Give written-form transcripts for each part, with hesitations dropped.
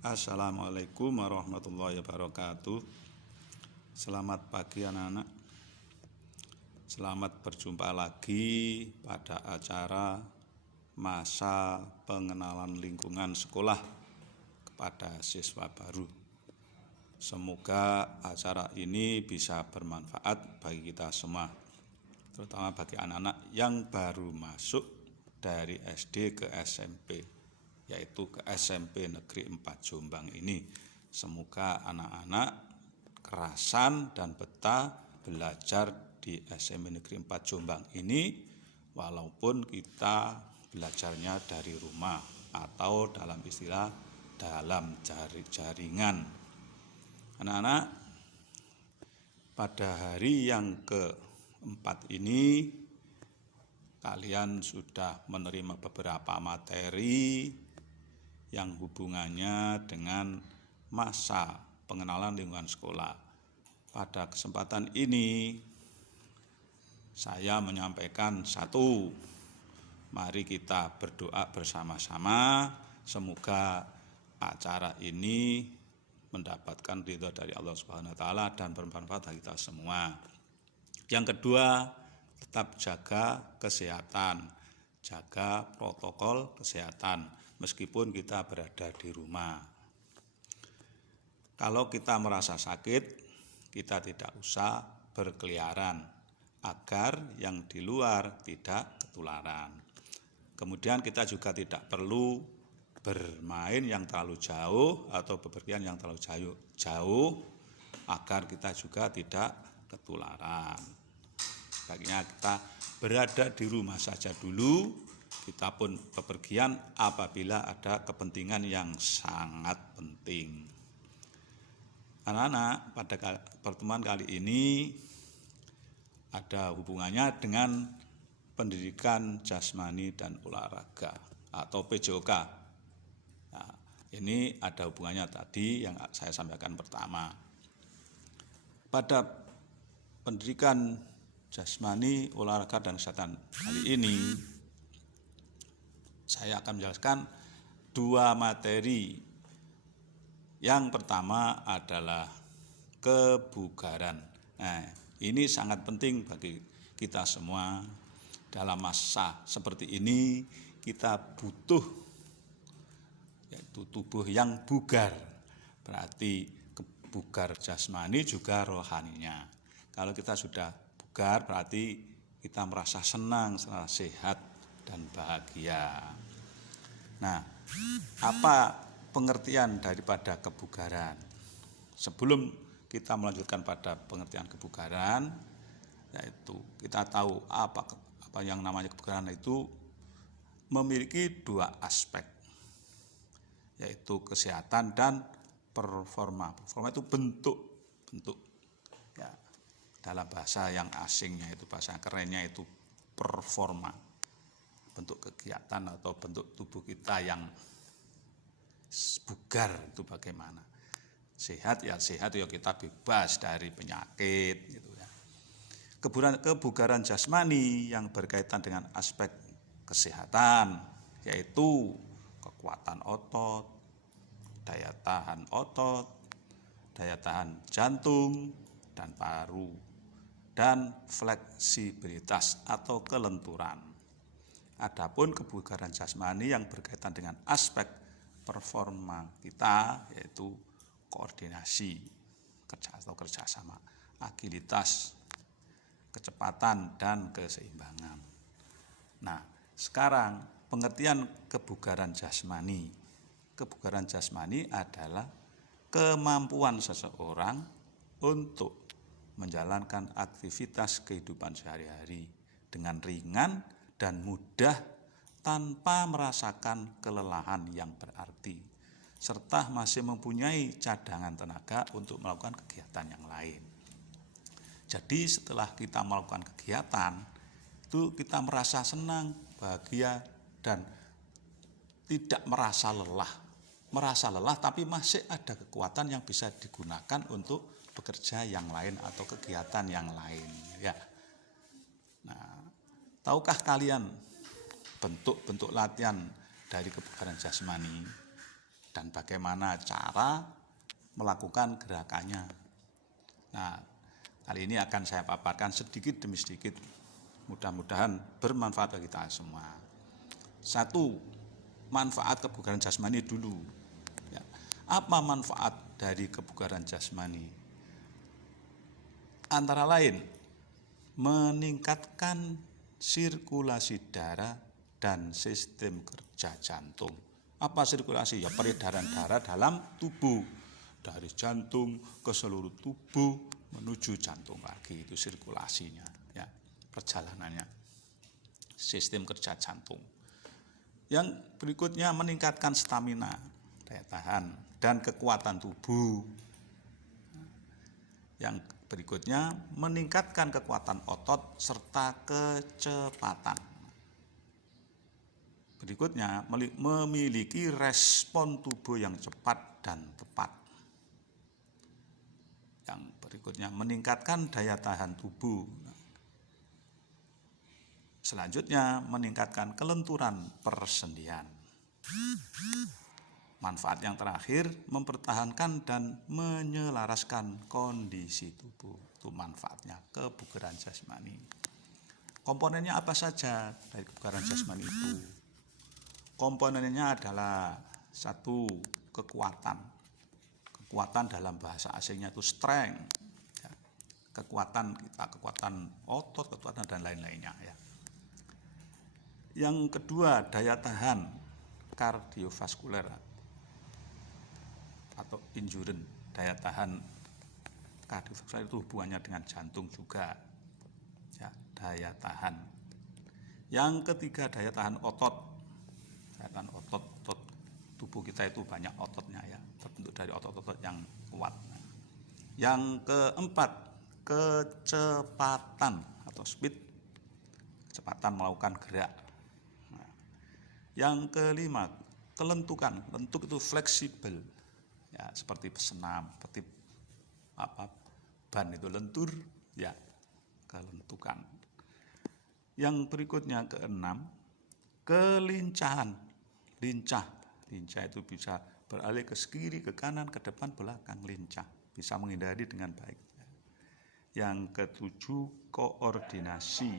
Assalamualaikum warahmatullahi wabarakatuh. Selamat pagi anak-anak. Selamat berjumpa lagi pada acara masa pengenalan lingkungan sekolah kepada siswa baru. Semoga acara ini bisa bermanfaat bagi kita semua, terutama bagi anak-anak yang baru masuk dari SD ke SMP, yaitu ke SMP Negeri 4 Jombang ini. Semoga anak-anak kerasan dan betah belajar di SMP Negeri 4 Jombang ini, walaupun kita belajarnya dari rumah atau dalam istilah dalam jaringan. Anak-anak, pada hari yang keempat ini kalian sudah menerima beberapa materi yang hubungannya dengan masa pengenalan lingkungan sekolah. Pada kesempatan ini saya menyampaikan satu, mari kita berdoa bersama-sama semoga acara ini mendapatkan ridho dari Allah Subhanahu wa taala dan bermanfaat bagi kita semua. Yang kedua, tetap jaga kesehatan, jaga protokol kesehatan meskipun kita berada di rumah. Kalau kita merasa sakit, kita tidak usah berkeliaran agar yang di luar tidak ketularan. Kemudian kita juga tidak perlu bermain yang terlalu jauh atau bepergian yang terlalu jauh agar kita juga tidak ketularan. Sebaiknya kita berada di rumah saja dulu, kita pun bepergian apabila ada kepentingan yang sangat penting. Anak-anak, pada pertemuan kali ini ada hubungannya dengan pendidikan jasmani dan olahraga atau PJOK. Nah, ini ada hubungannya tadi yang saya sampaikan pertama. Pada pendidikan jasmani, olahraga dan kesehatan kali ini saya akan menjelaskan dua materi. Yang pertama adalah kebugaran. Nah, ini sangat penting bagi kita semua. Dalam masa seperti ini kita butuh yaitu tubuh yang bugar. Berarti bugar jasmani juga rohaninya. Kalau kita sudah bugar berarti kita merasa senang, sehat dan bahagia. Nah, apa pengertian daripada kebugaran? Sebelum kita melanjutkan pada pengertian kebugaran, yaitu kita tahu apa yang namanya kebugaran itu memiliki dua aspek, yaitu kesehatan dan performa. Performa itu bentuk ya, dalam bahasa yang asingnya itu, bahasa kerennya itu performa, bentuk kegiatan atau bentuk tubuh kita yang bugar itu bagaimana. Sehat ya kita bebas dari penyakit gitu ya. Kebugaran jasmani yang berkaitan dengan aspek kesehatan yaitu kekuatan otot, daya tahan otot, daya tahan jantung dan paru, dan fleksibilitas atau kelenturan. Adapun kebugaran jasmani yang berkaitan dengan aspek performa kita yaitu koordinasi kerjasama, agilitas, kecepatan dan keseimbangan. Nah, sekarang pengertian kebugaran jasmani. Kebugaran jasmani adalah kemampuan seseorang untuk menjalankan aktivitas kehidupan sehari-hari dengan ringan dan mudah tanpa merasakan kelelahan yang berarti, serta masih mempunyai cadangan tenaga untuk melakukan kegiatan yang lain. Jadi setelah kita melakukan kegiatan, itu kita merasa senang, bahagia, dan tidak merasa lelah. Merasa lelah tapi masih ada kekuatan yang bisa digunakan untuk bekerja yang lain atau kegiatan yang lain. Ya. Nah, tahukah kalian bentuk-bentuk latihan dari kebugaran jasmani? dan bagaimana cara melakukan gerakannya. Nah, kali ini akan saya paparkan sedikit demi sedikit. Mudah-mudahan bermanfaat bagi kita semua. 1. Manfaat kebugaran jasmani dulu. Ya. Apa manfaat dari kebugaran jasmani? Antara lain, meningkatkan sirkulasi darah dan sistem kerja jantung. Apa sirkulasi? Ya peredaran darah dalam tubuh. Dari jantung ke seluruh tubuh menuju jantung lagi, itu sirkulasinya, ya, perjalanannya. Sistem kerja jantung. Yang berikutnya meningkatkan stamina, daya tahan dan kekuatan tubuh. Yang berikutnya meningkatkan kekuatan otot serta kecepatan. Berikutnya, memiliki respon tubuh yang cepat dan tepat. Yang berikutnya, meningkatkan daya tahan tubuh. Selanjutnya, meningkatkan kelenturan persendian. Manfaat yang terakhir, mempertahankan dan menyelaraskan kondisi tubuh. Itu manfaatnya kebugaran jasmani. Komponennya apa saja dari kebugaran jasmani itu? Komponennya adalah 1, kekuatan. Kekuatan dalam bahasa asingnya itu strength. Ya. Kekuatan kita, kekuatan otot, kekuatan dan lain-lainnya. Ya. Yang kedua, daya tahan kardiovaskuler atau endurance. Daya tahan kardiovaskuler itu hubungannya dengan jantung juga. Ya, daya tahan. Yang ketiga, daya tahan otot. Tahan otot tubuh kita itu banyak ototnya, ya, terbentuk dari otot-otot yang kuat. Yang keempat, kecepatan atau speed, kecepatan melakukan gerak. Nah, yang kelima, kelentukan. Lentuk itu fleksibel, ya, seperti senam, seperti ban itu lentur, ya, kelentukan. Yang berikutnya, keenam, kelincahan. Lincah itu bisa beralih ke kiri, ke kanan, ke depan, belakang, lincah, bisa menghindari dengan baik. Yang ketujuh, koordinasi.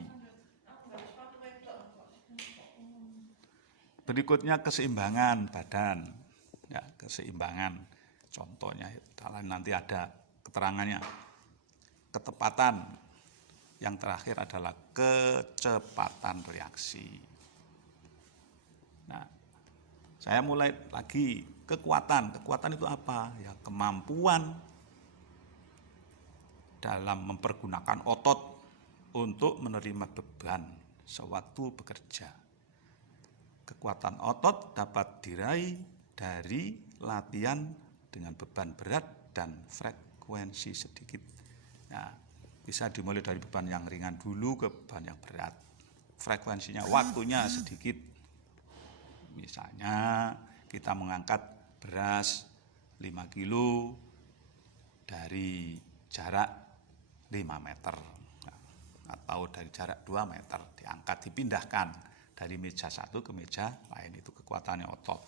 Berikutnya, keseimbangan badan, ya, keseimbangan. Contohnya nanti ada keterangannya. Ketepatan. Yang terakhir adalah kecepatan reaksi. Nah, saya mulai lagi, kekuatan. Kekuatan itu apa? Ya, kemampuan dalam mempergunakan otot untuk menerima beban sewaktu bekerja. Kekuatan otot dapat diraih dari latihan dengan beban berat dan frekuensi sedikit. Nah, bisa dimulai dari beban yang ringan dulu ke beban yang berat. Frekuensinya, waktunya sedikit. Misalnya kita mengangkat beras 5 kilo dari jarak 5 meter atau dari jarak 2 meter, diangkat, dipindahkan dari meja satu ke meja lain. Itu kekuatannya otot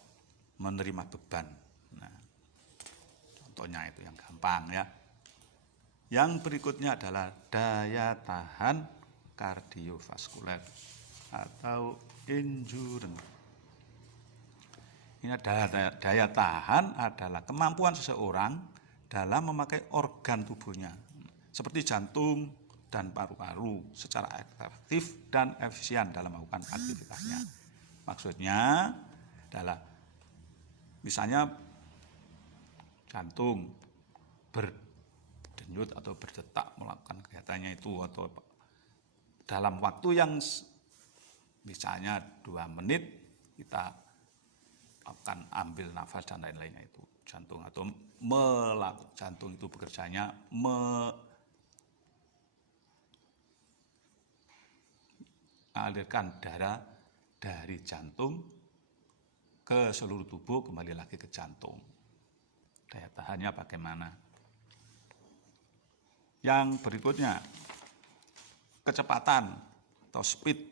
menerima beban. Nah, contohnya itu yang gampang, ya. Yang berikutnya adalah daya tahan kardiovaskuler atau endurance. Ini daya tahan adalah kemampuan seseorang dalam memakai organ tubuhnya, seperti jantung dan paru-paru, secara efektif dan efisien dalam melakukan aktivitasnya. Maksudnya adalah, misalnya jantung berdenyut atau berdetak melakukan kegiatannya itu, atau dalam waktu yang misalnya 2 menit kita akan ambil nafas dan lain-lainnya, itu jantung, atau jantung itu bekerjanya mengalirkan darah dari jantung ke seluruh tubuh kembali lagi ke jantung. Daya tahannya bagaimana? Yang berikutnya, kecepatan atau speed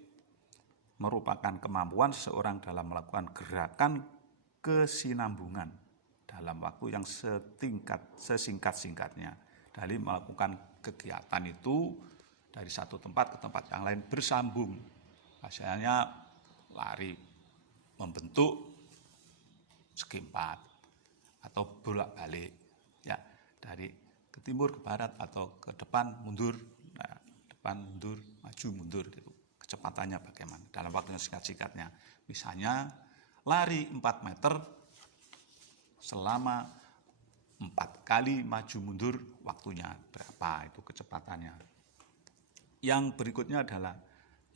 merupakan kemampuan seseorang dalam melakukan gerakan kesinambungan dalam waktu yang sesingkat-singkatnya. Dari melakukan kegiatan itu dari satu tempat ke tempat yang lain bersambung. Misalnya lari membentuk segi 4 atau bolak-balik ya, dari ke timur ke barat atau ke depan mundur, nah, depan mundur, maju mundur gitu. Kecepatannya bagaimana dalam waktu yang singkat-singkatnya. Misalnya lari 4 meter selama 4 kali maju mundur, waktunya berapa itu kecepatannya. Yang berikutnya adalah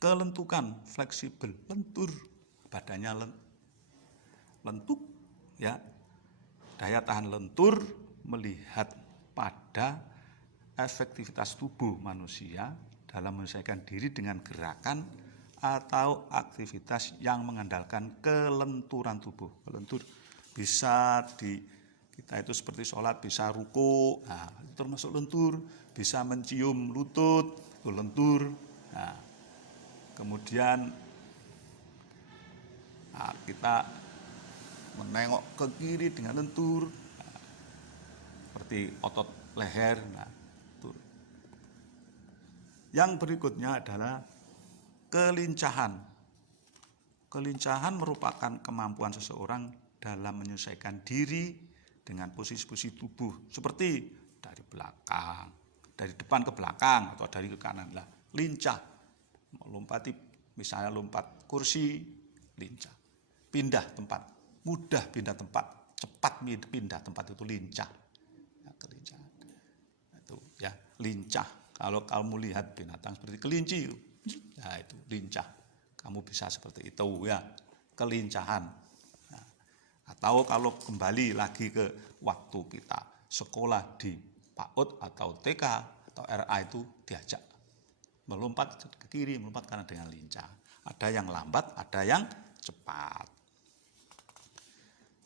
kelentukan, fleksibel, lentur, badannya lentuk ya. Daya tahan lentur melihat pada efektivitas tubuh manusia dalam menyelesaikan diri dengan gerakan atau aktivitas yang mengandalkan kelenturan tubuh. Kelentur bisa kita itu seperti sholat bisa ruku, nah, termasuk lentur, bisa mencium lutut, itu lentur. Nah, kemudian kita menengok ke kiri dengan lentur, nah, seperti otot leher. Nah, lentur. Yang berikutnya adalah kelincahan. Kelincahan merupakan kemampuan seseorang dalam menyesuaikan diri dengan posisi-posisi tubuh, seperti dari belakang, dari depan ke belakang atau dari ke kanan. Lah, lincah. Melompati, misalnya lompat kursi, lincah. Pindah tempat, mudah pindah tempat, cepat pindah tempat, itu lincah. Ya, kelincahan. Itu ya, lincah. Kalau kamu lihat binatang seperti kelinci, ya itu lincah. Kamu bisa seperti itu ya, kelincahan. Atau kalau kembali lagi ke waktu kita sekolah di PAUD atau TK atau RA, itu diajak melompat ke kiri, melompat kanan dengan lincah. Ada yang lambat, ada yang cepat.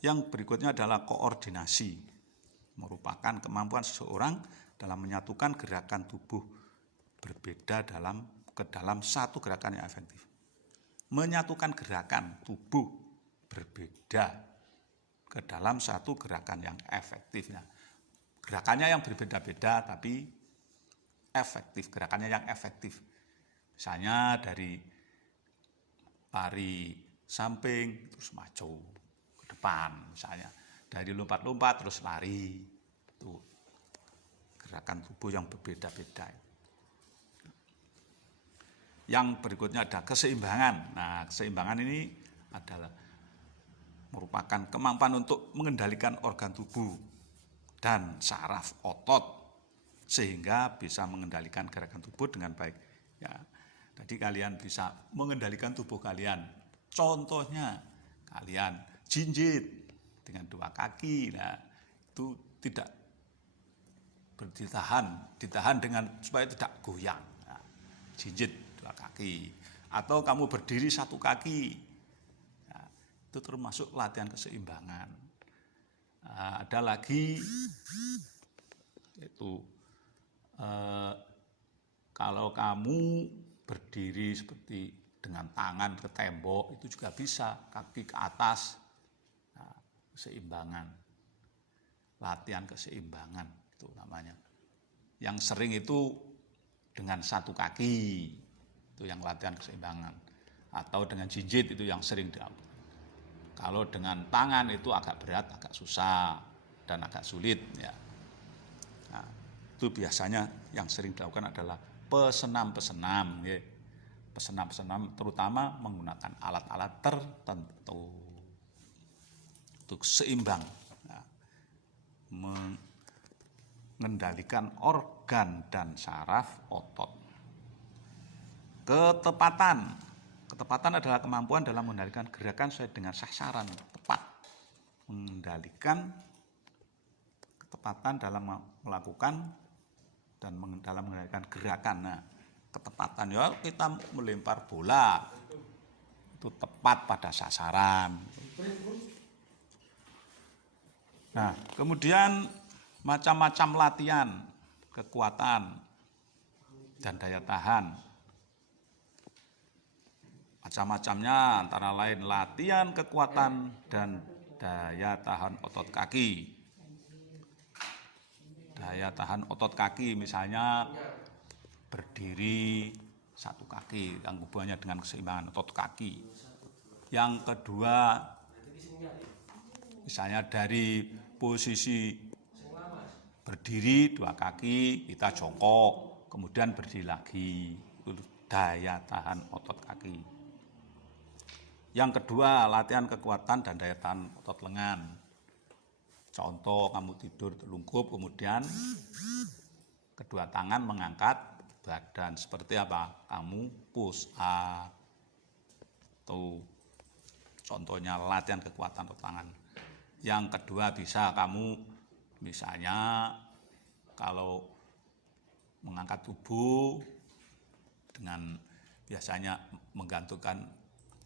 Yang berikutnya adalah koordinasi. Merupakan kemampuan seseorang dalam menyatukan gerakan tubuh berbeda ke dalam satu gerakan yang efektif. Menyatukan gerakan tubuh berbeda ke dalam satu gerakan yang efektif. Nah, gerakannya yang berbeda-beda tapi efektif, gerakannya yang efektif. Misalnya dari lari samping terus maju ke depan, misalnya dari lompat-lompat terus lari. Itu gerakan tubuh yang berbeda-beda. Yang berikutnya ada keseimbangan. Nah, keseimbangan ini adalah merupakan kemampuan untuk mengendalikan organ tubuh dan saraf otot sehingga bisa mengendalikan gerakan tubuh dengan baik. Ya, jadi kalian bisa mengendalikan tubuh kalian. Contohnya kalian jinjit dengan 2 kaki. Nah, itu tidak ditahan dengan supaya tidak goyang. Nah, jinjit 2 kaki. Atau kamu berdiri 1 kaki. Itu termasuk latihan keseimbangan. Nah, ada lagi yaitu kalau kamu berdiri seperti dengan tangan ke tembok, itu juga bisa, kaki ke atas. Nah, keseimbangan, latihan keseimbangan itu namanya. Yang sering itu dengan 1 kaki, itu yang latihan keseimbangan. Atau dengan jinjit, itu yang sering dilakukan. Kalau dengan tangan itu agak berat, agak susah, dan agak sulit. Ya. Nah, itu biasanya yang sering dilakukan adalah pesenam-pesenam. Ya. Pesenam-pesenam terutama menggunakan alat-alat tertentu untuk seimbang. Nah, mengendalikan organ dan saraf otot. Ketepatan. Ketepatan adalah kemampuan dalam mengendalikan gerakan sesuai dengan sasaran tepat. Mengendalikan ketepatan dalam melakukan dan dalam mengendalikan gerakan. Nah, ketepatan ya kita melempar bola itu tepat pada sasaran. Nah, kemudian macam-macam latihan kekuatan dan daya tahan. Macam-macamnya antara lain latihan kekuatan dan daya tahan otot kaki. Daya tahan otot kaki misalnya berdiri satu kaki yang hubungannya dengan keseimbangan otot kaki. Yang kedua, misalnya dari posisi berdiri dua kaki kita jongkok, kemudian berdiri lagi, itu daya tahan otot kaki. Yang kedua, latihan kekuatan dan daya tahan otot lengan. Contoh, kamu tidur telungkup, kemudian kedua tangan mengangkat badan. Seperti apa? Kamu push up. Tuh, contohnya latihan kekuatan otot tangan. Yang kedua bisa kamu misalnya kalau mengangkat tubuh dengan biasanya menggantungkan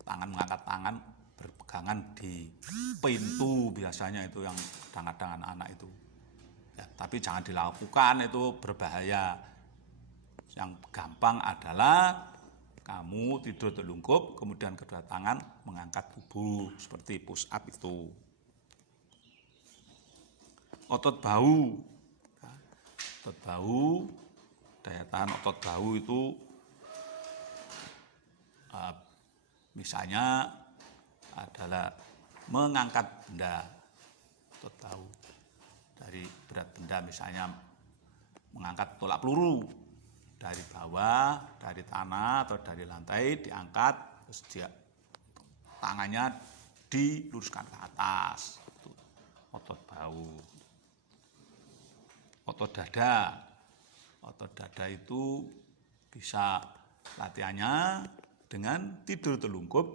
tangan, mengangkat tangan berpegangan di pintu, biasanya itu yang kadang-kadang anak-anak itu. Ya, tapi jangan dilakukan, itu berbahaya. Yang gampang adalah kamu tidur telungkup, kemudian kedua tangan mengangkat tubuh seperti push up itu. Otot bahu, daya tahan otot bahu itu misalnya adalah mengangkat benda. Otot bahu dari berat benda, misalnya mengangkat tolak peluru dari bawah, dari tanah atau dari lantai diangkat, terus dia tangannya diluruskan ke atas. Itu otot bahu. Otot dada. Otot dada itu bisa latihannya dengan tidur telungkup,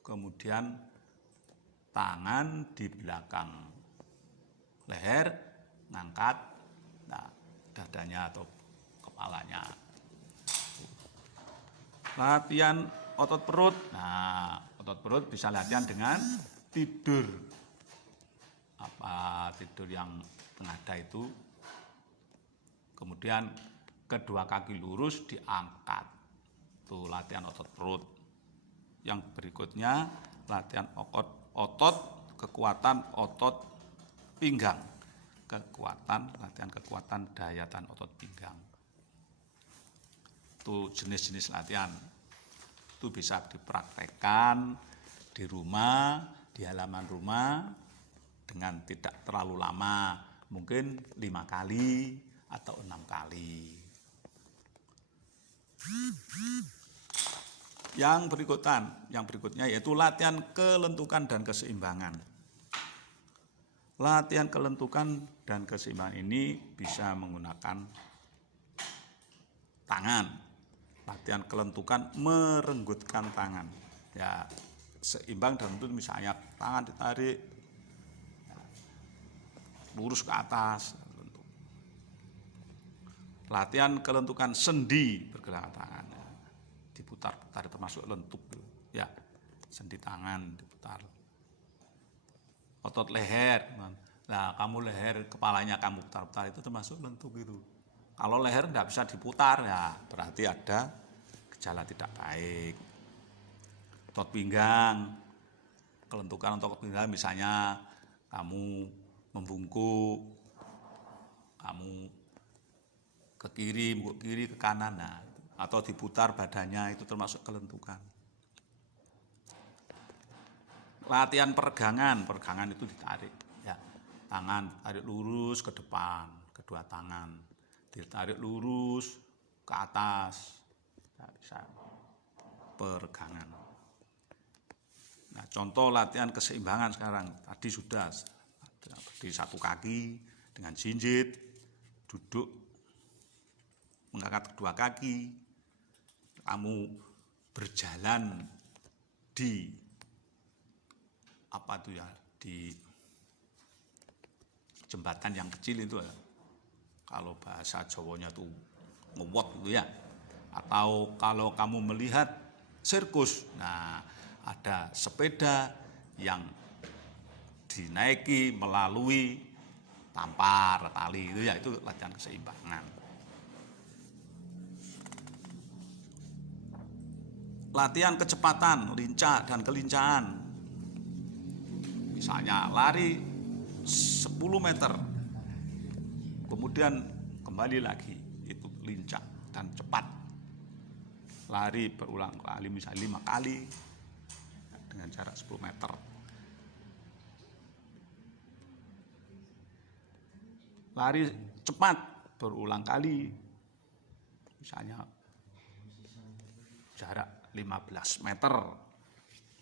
kemudian tangan di belakang leher, ngangkat dadanya atau kepalanya. Latihan otot perut. Nah, otot perut bisa latihan dengan tidur. Tidur yang tenada itu. Kemudian kedua kaki lurus diangkat. Itu latihan otot perut. Yang berikutnya latihan otot kekuatan otot pinggang. Latihan kekuatan daya tahan otot pinggang. Itu jenis-jenis latihan. Itu bisa dipraktekkan di rumah, di halaman rumah dengan tidak terlalu lama, mungkin 5 kali atau 6 kali. Yang berikutnya yaitu latihan kelentukan dan keseimbangan. Latihan kelentukan dan keseimbangan ini bisa menggunakan tangan. Latihan kelentukan merenggutkan tangan. Ya, seimbang dan lembut, misalnya tangan ditarik lurus ke atas. Latihan kelentukan sendi pergelangan tangan, diputar-putar, termasuk lentuk, ya, sendi tangan diputar. Otot leher, nah kamu leher kepalanya kamu putar-putar, itu termasuk lentuk itu. Kalau leher tidak bisa diputar, ya berarti ada gejala tidak baik. Otot pinggang, kelentukan otot pinggang, misalnya kamu membungkuk, kamu ke kiri, ke kanan, atau diputar badannya, itu termasuk kelentukan. Latihan peregangan itu ditarik, ya, tangan tarik lurus ke depan, kedua tangan ditarik lurus ke atas, ya, bisa peregangan. Nah, contoh latihan keseimbangan sekarang, tadi sudah berdiri satu kaki dengan jinjit, duduk mengangkat kedua kaki, kamu berjalan di di jembatan yang kecil itu ya. Kalau bahasa Jawanya tuh ngewot gitu ya. Atau kalau kamu melihat sirkus, nah ada sepeda yang dinaiki melalui tampar tali itu ya, itu latihan keseimbangan. Latihan kecepatan, lincah dan kelincahan. Misalnya lari 10 meter, kemudian kembali lagi, itu lincah dan cepat. Lari berulang kali, misalnya 5 kali dengan jarak 10 meter. Lari cepat berulang kali, misalnya jarak 15 meter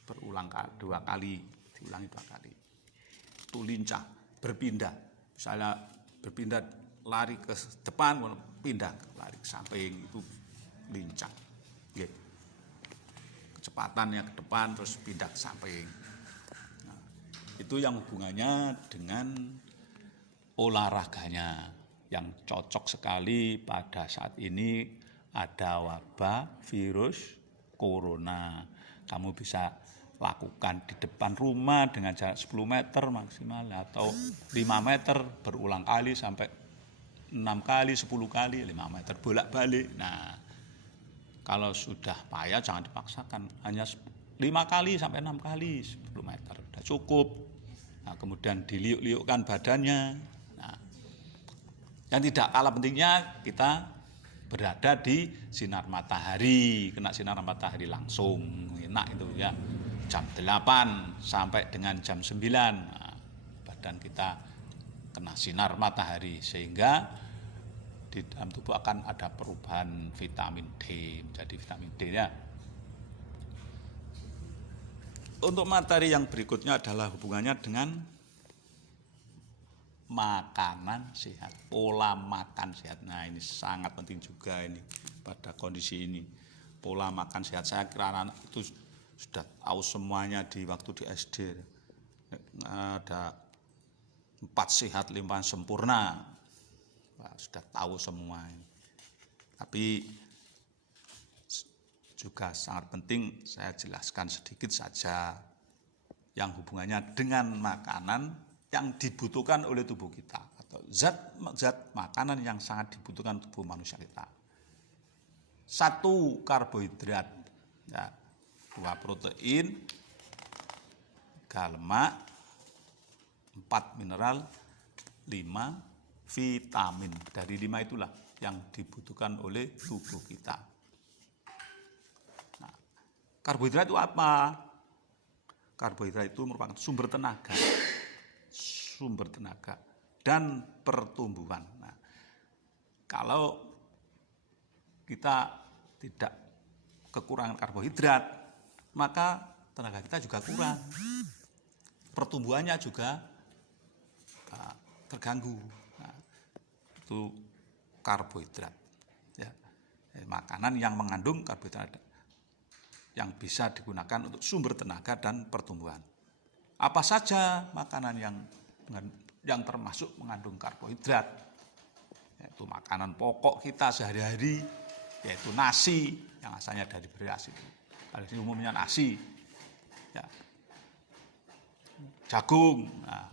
berulang 2 kali, diulangi 2 kali. Itu lincah, berpindah. Misalnya berpindah lari ke depan, pindah lari ke samping, itu lincah. Kecepatannya ke depan terus pindah ke samping. Nah, itu yang hubungannya dengan olahraganya yang cocok sekali pada saat ini ada wabah virus corona. Kamu bisa lakukan di depan rumah dengan jarak 10 meter maksimal atau 5 meter berulang kali sampai 6 kali, 10 kali, 5 meter bolak-balik. Nah, kalau sudah payah jangan dipaksakan, hanya 5 kali sampai 6 kali 10 meter sudah cukup. Nah, kemudian diliuk-liukkan badannya. Nah, yang tidak kalah pentingnya kita berada di sinar matahari, kena sinar matahari langsung, enak itu ya. Jam 8 sampai dengan jam 9 nah, badan kita kena sinar matahari sehingga di dalam tubuh akan ada perubahan vitamin D menjadi vitamin D ya. Untuk materi yang berikutnya adalah hubungannya dengan makanan sehat, pola makan sehat. Nah, ini sangat penting juga ini pada kondisi ini. Pola makan sehat, saya kira anak itu sudah tahu semuanya di waktu di SD. Ada 4 sehat 5 sempurna. Wah, sudah tahu semua ini. Tapi juga sangat penting saya jelaskan sedikit saja yang hubungannya dengan makanan yang dibutuhkan oleh tubuh kita atau zat makanan yang sangat dibutuhkan tubuh manusia kita. 1 karbohidrat, ya, 2 protein, 3 lemak, 4 mineral, 5 vitamin. Dari 5 itulah yang dibutuhkan oleh tubuh kita. Nah, karbohidrat itu apa? Karbohidrat itu merupakan sumber tenaga dan pertumbuhan. Nah, kalau kita tidak kekurangan karbohidrat, maka tenaga kita juga kurang. Pertumbuhannya juga terganggu. Nah, itu karbohidrat. Ya, makanan yang mengandung karbohidrat yang bisa digunakan untuk sumber tenaga dan pertumbuhan. Apa saja makanan yang termasuk mengandung karbohidrat? Yaitu makanan pokok kita sehari-hari, yaitu nasi yang asalnya dari beras itu. Pada umumnya nasi, ya. Jagung, nah,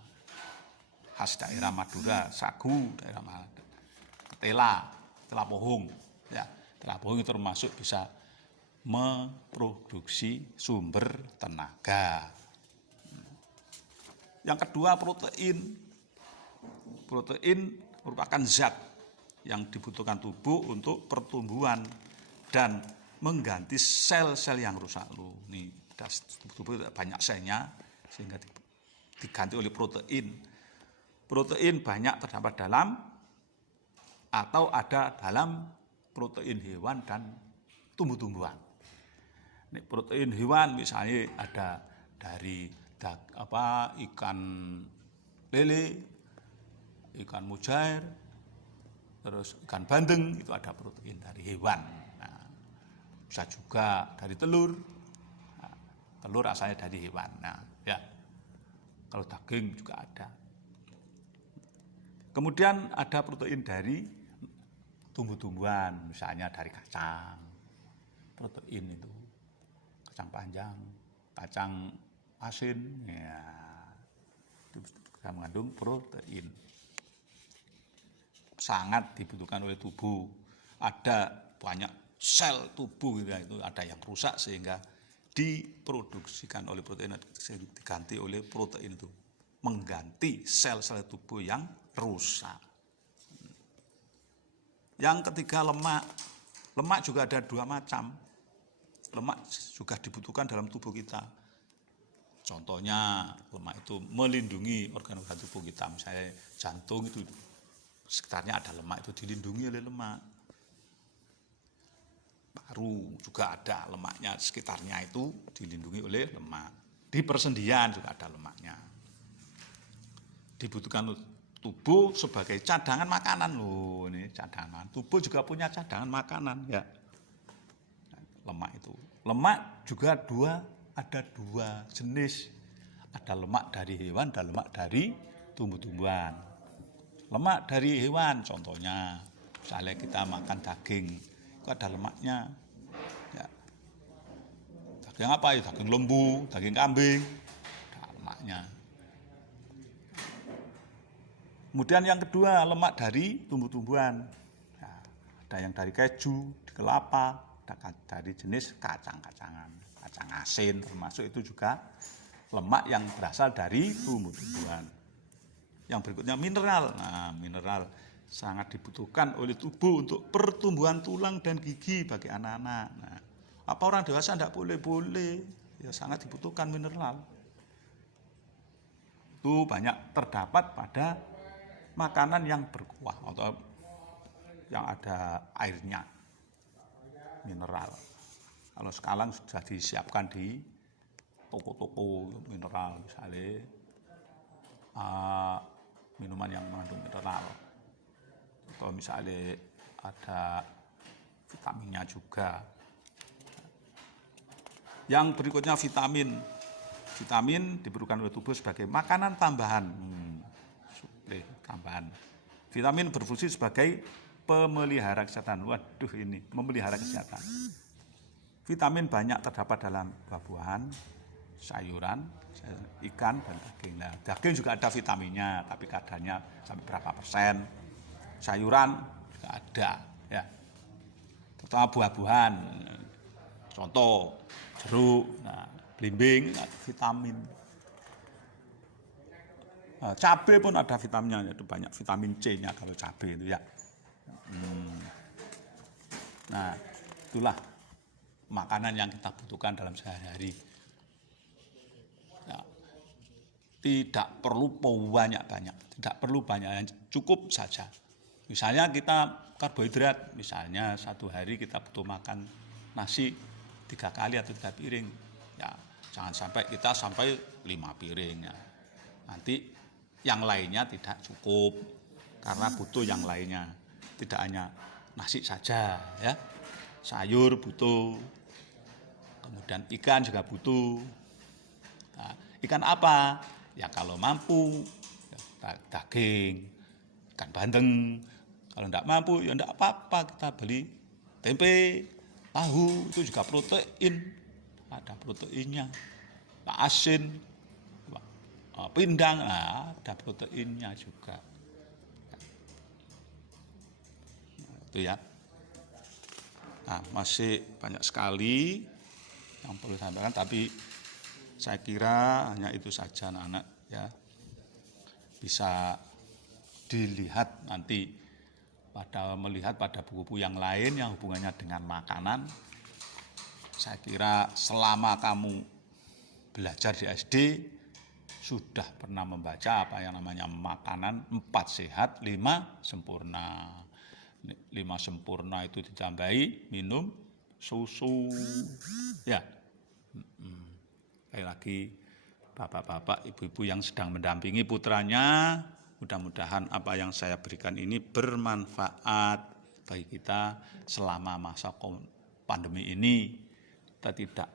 khas daerah Madura, sagu daerah Madura, ketela pohong, ya, ketela pohong itu termasuk bisa memproduksi sumber tenaga. Yang kedua protein. Protein merupakan zat yang dibutuhkan tubuh untuk pertumbuhan dan mengganti sel-sel yang rusak. Ini tubuh banyak selnya sehingga diganti oleh protein. Protein banyak terdapat dalam atau ada dalam protein hewan dan tumbuh-tumbuhan. Ini protein hewan misalnya ada dari ikan lele, ikan mujair, terus ikan bandeng, itu ada protein dari hewan. Nah, bisa juga dari telur. Nah, telur asalnya dari hewan. Nah, ya. Kalau daging juga ada. Kemudian ada protein dari tumbuh-tumbuhan, misalnya dari kacang. Protein itu kacang panjang, kacang asin, ya, itu bisa mengandung protein. Sangat dibutuhkan oleh tubuh. Ada banyak sel tubuh gitu, itu ada yang rusak sehingga diproduksikan oleh protein, diganti oleh protein itu, mengganti sel-sel tubuh yang rusak. Yang ketiga lemak. Lemak juga ada dua macam. Lemak juga dibutuhkan dalam tubuh kita. Contohnya lemak itu melindungi organ-organ tubuh kita, misalnya jantung itu sekitarnya ada lemak, itu dilindungi oleh lemak. Paru juga ada lemaknya, sekitarnya itu dilindungi oleh lemak. Di persendian juga ada lemaknya. Dibutuhkan tubuh sebagai cadangan makanan loh, ini cadangan. Tubuh juga punya cadangan makanan ya. Lemak itu. Lemak juga ada dua jenis. Ada lemak dari hewan dan lemak dari tumbuh-tumbuhan. Lemak dari hewan contohnya, misalnya kita makan daging, itu ada lemaknya. Ya. Daging apa ya? Daging lembu, daging kambing, ada lemaknya. Kemudian yang kedua, lemak dari tumbuh-tumbuhan. Nah, ada yang dari keju, di kelapa, ada dari jenis kacang-kacangan, kacang asin termasuk, itu juga lemak yang berasal dari tumbuh-tumbuhan. Yang berikutnya mineral. Nah, mineral sangat dibutuhkan oleh tubuh untuk pertumbuhan tulang dan gigi bagi anak-anak. Nah, apa orang dewasa tidak boleh? Ya sangat dibutuhkan mineral. Itu banyak terdapat pada makanan yang berkuah atau yang ada airnya, mineral. Kalau sekarang sudah disiapkan di toko-toko mineral, misalnya minuman yang mengandung mineral, atau misalnya ada vitaminnya juga. Yang berikutnya vitamin. Vitamin diperlukan oleh tubuh sebagai makanan tambahan. Tambahan. Vitamin berfungsi sebagai pemelihara kesehatan. Waduh, ini memelihara kesehatan. Vitamin banyak terdapat dalam buah-buahan, sayuran, ikan, dan daging. Nah, daging juga ada vitaminnya, tapi kadarnya sampai berapa persen. Sayuran juga ada, ya. Terutama buah-buahan. Contoh jeruk, belimbing, vitamin. Cabai pun ada vitaminnya, itu banyak vitamin C-nya kalau cabai itu ya. Nah, itulah makanan yang kita butuhkan dalam sehari-hari. Ya, tidak perlu banyak-banyak, tidak perlu banyak, yang cukup saja. Misalnya kita karbohidrat, misalnya satu hari kita butuh makan nasi 3 kali atau 3 piring. Ya, jangan sampai kita 5 piring ya. Nanti yang lainnya tidak cukup karena butuh yang lainnya, tidak hanya nasi saja ya, sayur butuh, kemudian ikan juga butuh. Nah, ikan apa ya? Kalau mampu ya, daging, ikan bandeng. Kalau tidak mampu ya tidak apa-apa, kita beli tempe, tahu, itu juga protein, ada proteinnya. Asin, pindang, ada proteinnya juga. Itu ya. Nah, masih banyak sekali yang perlu saya sampaikan, tapi saya kira hanya itu saja anak-anak ya. Bisa dilihat nanti melihat pada buku-buku yang lain yang hubungannya dengan makanan. Saya kira selama kamu belajar di SD sudah pernah membaca apa yang namanya makanan 4 sehat 5 sempurna. 5 sempurna itu ditambahi minum susu. Ya. Sekali lagi, bapak-bapak, ibu-ibu yang sedang mendampingi putranya, mudah-mudahan apa yang saya berikan ini bermanfaat bagi kita selama masa pandemi ini. Kita tidak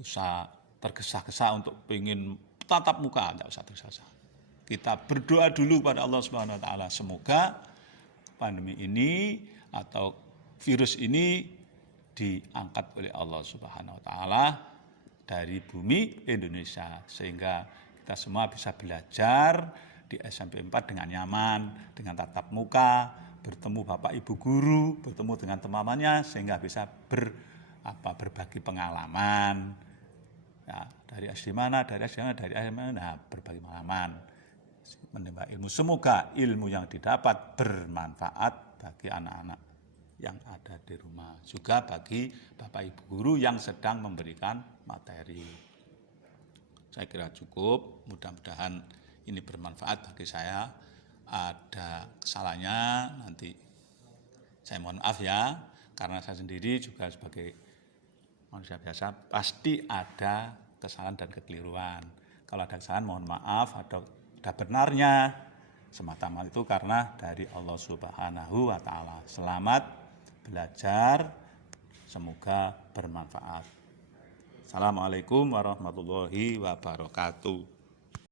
usah tergesa-gesa untuk ingin tatap muka, tidak usah tergesa-gesa. Kita berdoa dulu pada Allah Subhanahu wa taala, semoga pandemi ini atau virus ini diangkat oleh Allah Subhanahu wa taala dari bumi Indonesia, sehingga kita semua bisa belajar di SMP 4 dengan nyaman, dengan tatap muka, bertemu Bapak Ibu guru, bertemu dengan teman-temannya, sehingga bisa berbagi pengalaman. Ya, dari SD mana, nah, berbagi pengalaman, menimba ilmu. Semoga ilmu yang didapat bermanfaat bagi anak-anak yang ada di rumah, juga bagi Bapak Ibu guru yang sedang memberikan materi. Saya kira cukup, mudah-mudahan ini bermanfaat bagi saya. Ada kesalahannya nanti saya mohon maaf ya, karena saya sendiri juga sebagai manusia biasa pasti ada kesalahan dan kekeliruan. Kalau ada kesalahan mohon maaf, ada benarnya, semata-mata itu karena dari Allah Subhanahu wa Ta'ala. Selamat belajar, semoga bermanfaat. Assalamualaikum warahmatullahi wabarakatuh.